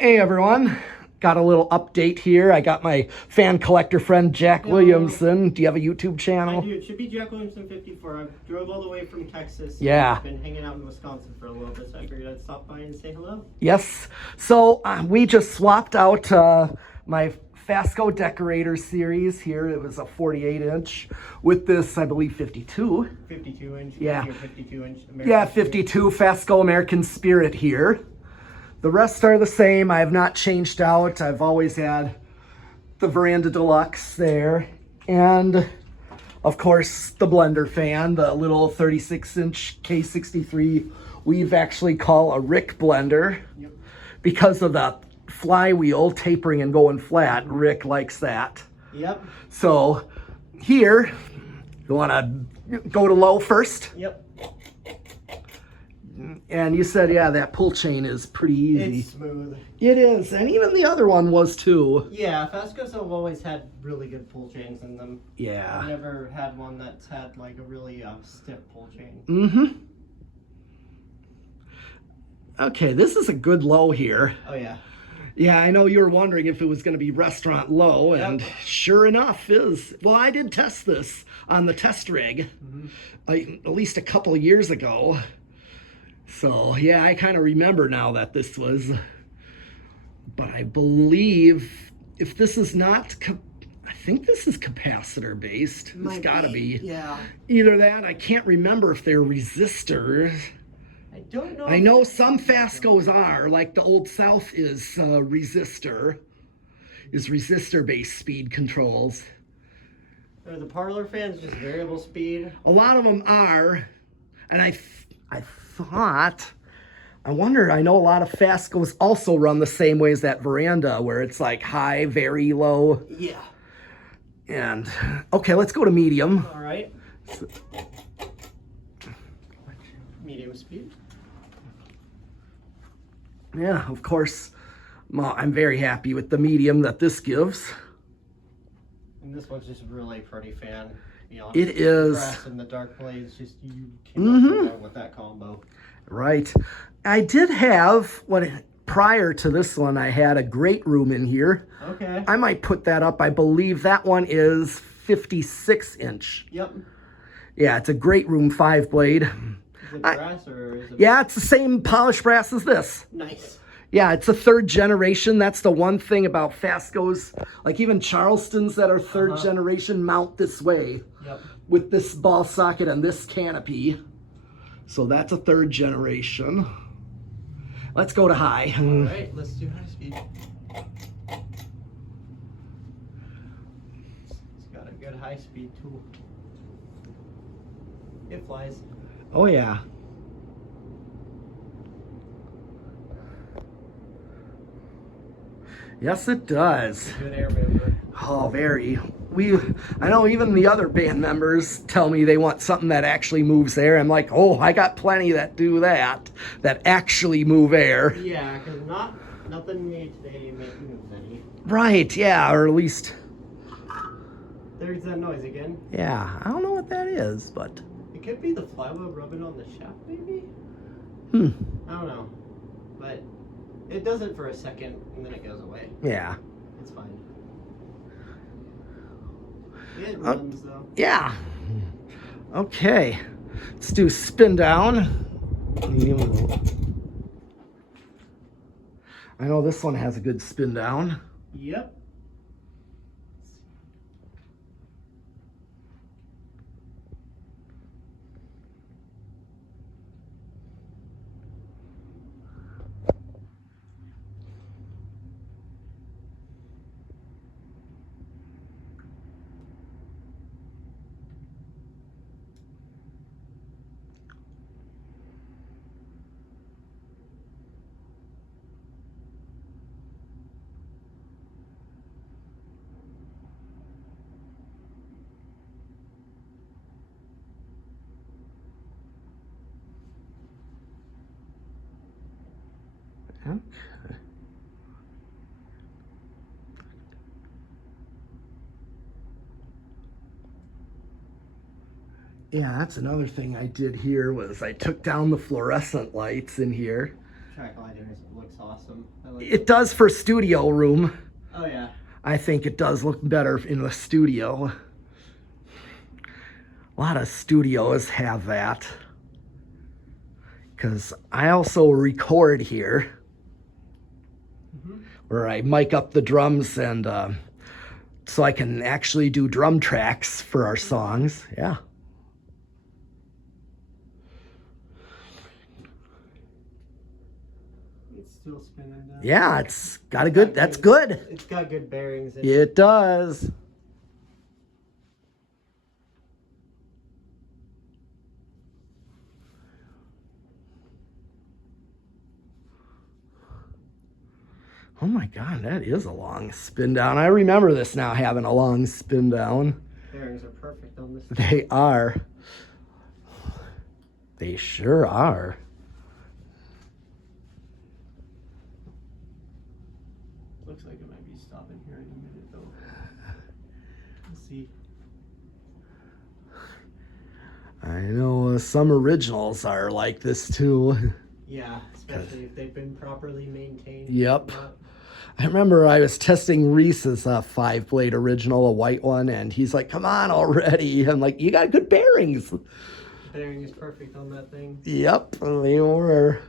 Hey everyone, got a little update here. I got my fan collector friend Jack Williamson. Do you have a YouTube channel? I do. It should be Jack Williamson 54. I drove all the way from Texas. Yeah. I've been hanging out in Wisconsin for a little bit, so I figured I'd stop by and say hello. Yes. So we just swapped out my Fasco Decorators series here. It was a 48-inch with this, I believe, 52. 52-inch. Yeah. 52-inch. Yeah, 52 Fasco American Spirit here. The rest are the same. I have not changed out. I've always had the Veranda Deluxe there. And, of course, the blender fan, the little 36-inch K63 we've actually call a Rick blender. Yep. Because of the flywheel tapering and going flat. Rick likes that. Yep. So, here, you want to go to low first? Yep. And you said, yeah, that pull chain is pretty easy. It's smooth. It is, and even the other one was too. Yeah, Fascos have always had really good pull chains in them. Yeah. I've never had one that's had like a really stiff pull chain. Mm-hmm. Okay, this is a good low here. Oh yeah. Yeah, I know you were wondering if it was going to be restaurant low, and Yep. sure enough is. Well, I did test this on the test rig, at least a couple of years ago. So, yeah, I kind of remember now that this was, but I believe if this is not, I think this is capacitor based. It's got to be. Yeah. Either that, I can't remember if they're resistors. I don't know. I know some Fascos are, like the Old South is resistor based speed controls. Are the parlor fans just variable speed? A lot of them are, and I thought, I wonder, I know a lot of Fascos also run the same way as that Veranda, where it's like high, very low. Yeah. And, okay, let's go to medium. All right. Medium speed. Yeah, of course, I'm very happy with the medium that this gives. And this one's just really pretty fan. To be honest. It is. Grass and the dark blades, just you cannot go wrong with that combo. Right. I did have, prior to this one, I had a great room in here. Okay. I might put that up. I believe that one is 56-inch. Yep. Yeah, it's a great room 5-blade. Is it brass or is it? Yeah, it's the same polished brass as this. Nice. Yeah, it's a 3rd generation. That's the one thing about Fascos. Like even Charleston's that are 3rd generation mount this way. Yep. With this ball socket and this canopy. So that's a 3rd generation. Let's go to high. All right, let's do high speed. It's got a good high speed too. It flies. Oh yeah. Yes, it does. Good air member. Oh, very. I know even the other band members tell me they want something that actually moves air. I'm like, oh, I got plenty that do that actually move air. Yeah, because nothing made today moves any. Right, yeah, or at least. There's that noise again. Yeah, I don't know what that is, but. It could be the flywheel rubbing on the shaft, maybe? I don't know. But it does it for a second, and then it goes away. Yeah. It's fine. It runs, though. Yeah. Okay. Let's do spin down. I know this one has a good spin down. Yep. Okay. Yeah, that's another thing I did here was I took down the fluorescent lights in here. track lighting looks awesome. I like It does for studio room. Oh yeah. I think it does look better in the studio. A lot of studios have that. Because I also record here. Where I mic up the drums and so I can actually do drum tracks for our songs. Yeah. It's still spinning down. Yeah, it's got a good, that's good. It's got good bearings in It does. Oh my God, that is a long spin down. I remember this now, having a long spin down. Bearings are perfect on this. They are. They sure are. Looks like it might be stopping here in a minute though. Let's see. I know some originals are like this too. Yeah, especially if they've been properly maintained. Yep. I remember I was testing Reese's 5-blade original, a white one, and he's like, come on already. I'm like, you got good bearings. Bearing is perfect on that thing. Yep, they were.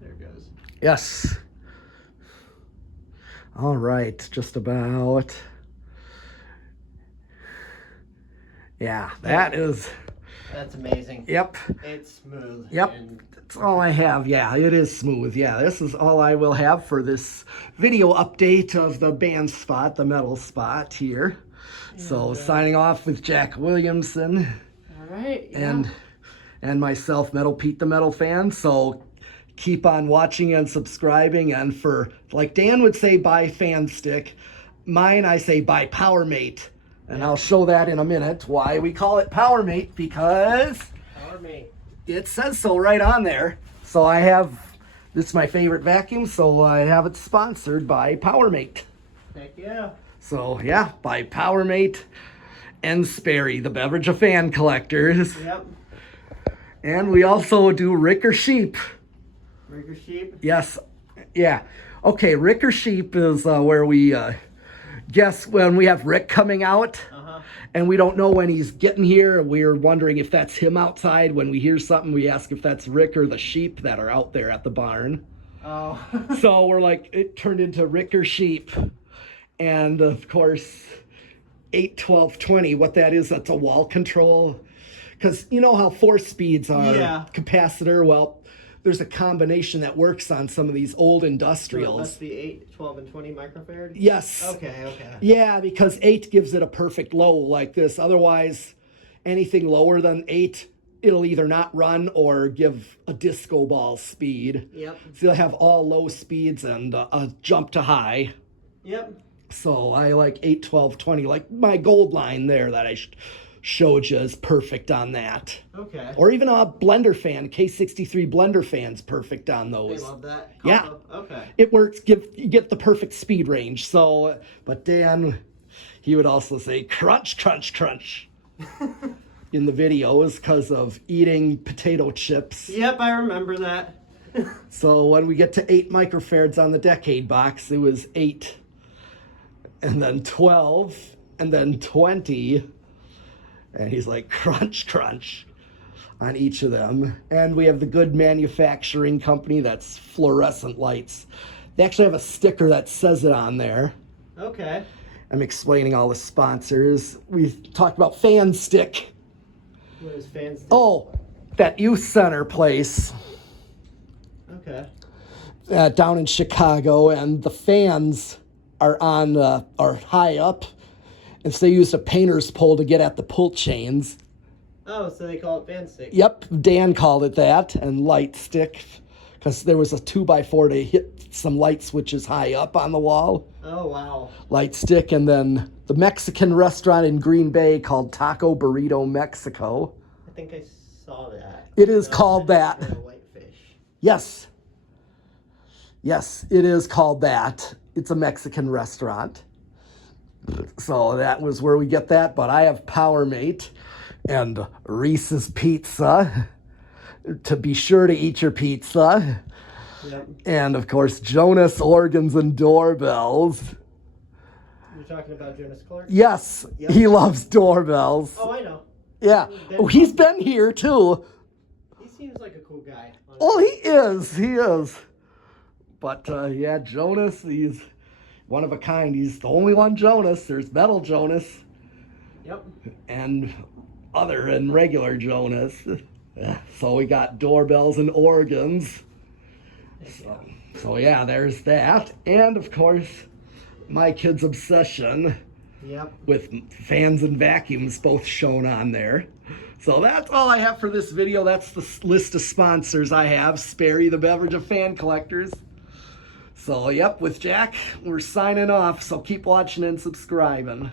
There it goes. Yes. All right, just about. Yeah, that's amazing. Yep. It's smooth. Yep. That's all I have. Yeah, it is smooth. Yeah, this is all I will have for this video update of the band spot, the metal spot here. So signing off with Jack Williamson. All right. Yeah. And myself, Metal Pete the Metal Fan. So keep on watching and subscribing. And for, like Dan would say, buy Fan Stick. Mine, I say buy Powermate. And I'll show that in a minute why we call it Powermate, because it says so right on there. So I have, this is my favorite vacuum, so I have it sponsored by Powermate. Heck yeah. So yeah, by Powermate and Sperry, the beverage of fan collectors. Yep. And we also do Rick or Sheep. Rick or Sheep? Yes. Yeah. Okay, Rick or Sheep is where we guess when we have Rick coming out. And we don't know when he's getting here. We're wondering if that's him outside. When we hear something, we ask if that's Rick or the sheep that are out there at the barn. Oh. So we're like, it turned into Rick or Sheep. And of course, 8, 12, 20, what that is, that's a wall control. Because you know how 4 speeds are capacitor? Well, there's a combination that works on some of these old industrials. So it must be 8, 12, and 20 microfarad? Yes. Okay. Yeah, because 8 gives it a perfect low like this. Otherwise, anything lower than 8, it'll either not run or give a disco ball speed. Yep. So you'll have all low speeds and a jump to high. Yep. So I like 8, 12, 20, like my gold line there that I showed you is perfect on that. Okay. Or even a blender fan, K63 blender fan's perfect on those. They love that. Yeah. Okay. It works. You get the perfect speed range. So, but Dan, he would also say crunch, crunch, crunch in the videos because of eating potato chips. Yep, I remember that. So when we get to 8 microfarads on the decade box, it was 8, and then 12, and then 20. And he's like, crunch, crunch on each of them. And we have the Good Manufacturing Company, that's fluorescent lights. They actually have a sticker that says it on there. Okay. I'm explaining all the sponsors. We've talked about Fan Stick. What is Fan Stick? Oh, that youth center place. Okay. Down in Chicago, and the fans are high up. And so they used a painter's pole to get at the pull chains. Oh, so they call it Fan Stick. Yep, Dan called it that, and light stick, because there was a 2x4 to hit some light switches high up on the wall. Oh, wow. Light stick, and then the Mexican restaurant in Green Bay called Taco Burrito Mexico. I think I saw that. It is called that. Whitefish. Yes. Yes, it is called that. It's a Mexican restaurant. So that was where we get that. But I have Power Mate and Reese's Pizza. To be sure to eat your pizza. Yep. And of course, Jonas organs and doorbells. You're talking about Jonas Clark? Yes, Yep. he loves doorbells. Oh, I know. Yeah. Oh, he's been here too. He seems like a cool guy. Honestly. Oh, he is. But yeah, Jonas, he's one of a kind. He's the only one Jonas. There's Metal Jonas. Yep. And other and regular Jonas. So we got doorbells and organs. So yeah, there's that. And of course, my kid's obsession. Yep. With fans and vacuums both shown on there. So that's all I have for this video. That's the list of sponsors I have. Sperry, the beverage of fan collectors. So yep, with Jack, we're signing off. So keep watching and subscribing.